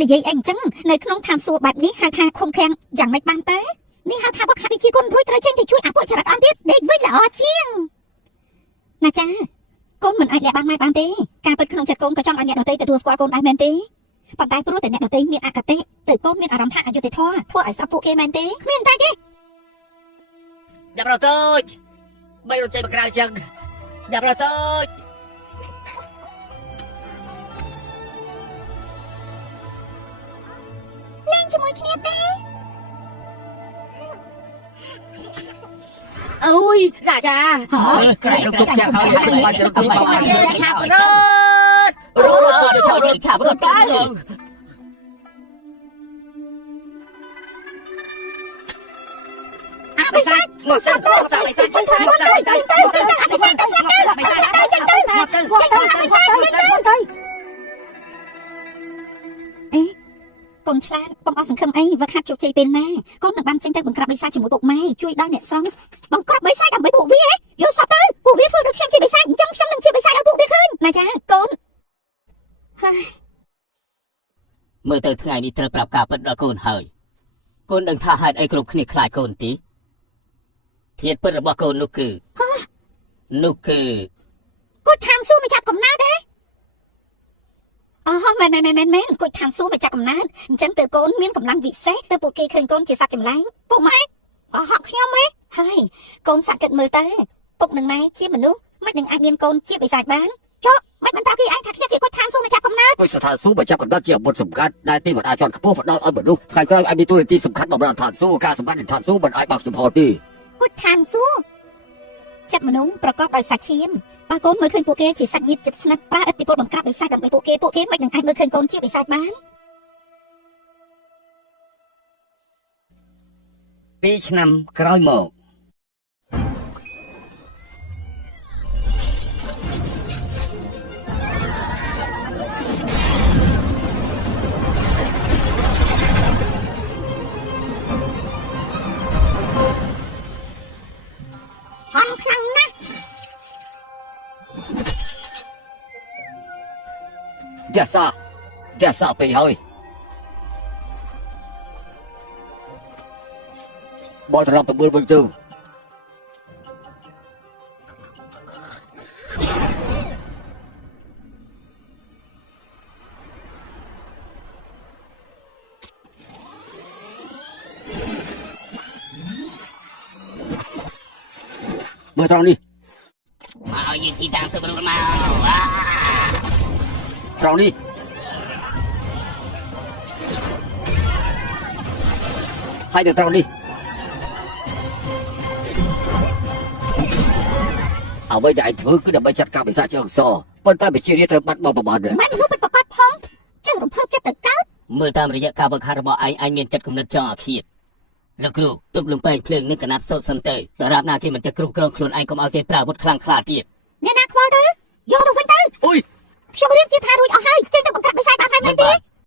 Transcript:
និយាយអីអញ្ចឹងនៅក្នុងឋានសួគ៌បែបនេះហៅថាខំខាំងយ៉ាងម៉េចបានទៅនេះហៅថាវឹកហាត់វិជាគុណរួចត្រូវចេញទៅជួយអពុចរិតអន់ទៀតដេកវិញល្អជាងណាចាកូនមិនអាចលាក់បាំងម៉ែបានទេការពិតក្នុងចិត្តកូនក៏ចង់ឲ្យអ្នកដទៃទទួលស្គាល់កូនដែរមែនទេប៉ុន្តែព្រោះតែអ្នកដទៃមានអគតិទៅកូនមានអារម្មណ៍ថាអយុត្តិធម៌ធ្វើឲ្យស្អប់ពួកគេមែនទេគ្មានតែទេយ៉ាប់រត់តូចបីរត់ចេញមកក្រៅចឹងយ៉ាប់រត់តូចលេងជាមួយគ្នាទេអូយចាចាក្រែងជប់យ៉ាងហើយបាច់ទៅទីមកឆាប់រត់ឆាប់រត់ទៅបិសាចមកសាប់ទៅបិសាចទៅបិសាចទៅបិសាចទៅបិសាចទៅបិសាចទៅចឹងទៅបិសាចទៅអេកូនឆ្លាតកុំអស់សង្ឃឹមអីវឹកហាត់ជោគជ័យពេលណាកូននឹងបានចេញទៅបង្ក្រាបបិសាចជាមួយពុកម៉ែជួយដល់អ្នកស្រុងបង្ក្រាបបិសាចដើម្បីពួកវាយល់សពទៅពួកវាធ្វើដូចខ្ញុំជាបិសាចអញ្ចឹងខ្ញុំនឹងជាបិសាចឲ្យពួកវាឃើញណាចាកូនមើលទៅថ្ងៃនេះត្រូវប្រាប់ការពិតដល់កូនហើយកូនដឹងថាហេតុអីគ្រប់គ្នាខ្លាចកូនទីធាតុពិតរបស់កូននោះគឺគាត់ឋានសួគ៌មកចាប់កំណើតទេអូមែនគាត់ឋានសួគ៌មកចាប់កំណើតអញ្ចឹងទៅកូនមានកម្លាំងវិសេសទៅពួកគេឃើញកូនជាសត្វចម្លែកពុកម៉ែហក់ខ្ញុំហ៎ហើយកូនសាក់គិតមើលទៅពុកនឹងម៉ែជាមនុស្សមិននឹងអាចមានកូនជាបិសាចបានចុះមិនបានប្រាប់គេឯងថាខ្ញុំជាគាត់ឋានសួគ៌មកចាប់កំណើតគាត់ស្ថានសួគ៌មកចាប់កំណើតជាអាវុធសំខាន់ដែលទីវតាជាន់ខ្ពស់ផ្ដល់ឲ្យមនុស្សខាងក្រៅឲ្យមានតួនាទីសំខាន់បម្រើឋានសួគ៌ការសម្បត្តិឋានសួគ៌មិនអាចបើកចំហទេគាត់ឋានសួគ៌ចិត្តមនុស្សប្រកបដោយសាច់ឈាមបើកូនមើលឃើញពួកគេជាសាច់ញាតិជិតស្និទ្ធប្រើឥទ្ធិពលបង្ក្រាបបិសាចដើម្បីពួកគេមិននឹងអាចមើលឃើញកូនជាបិសាចបាន2ឆ្នាំក្រោយមកហន់ខ្លាំងណាស់យ៉ាសាពេកហើយបោះត្រឡប់ទៅមើលវិញទៅមើលត្រង់នេះមកយើងទីតាមទៅមនុស្សមកត្រង់នេះហើយទៅត្រង់នេះអ្វីដែលឯងធ្វើគឺដើម្បីចាត់ការបិសាចជាអង្សរប៉ុន្តែវិជានេះត្រូវបាត់បង់ប្រមាណដែរមិនមនុស្សពិតប្រាកដផងចឹងរំភើបចិត្តទៅកើតមើលតាមរយៈការវឹកហាត់របស់ឯងមានចិត្តគំនិតចង់អាឃាតលោកគ្រូទុកលំពេងភ្លើងនេះកណាត់សោតសិនទៅដរាបណាគេមិនចេះគ្រប់គ្រងខ្លួនឯងកុំឲ្យគេប្រើអាវុធខ្លាំងខ្លាទៀតអ្នកណាខ្វល់ទៅយកទៅវិញទៅអុយខ្ញុំរៀបជាថារួចអស់ហើយចេញទៅបង្ក្រាបបិសាចបានហើយមែនទេ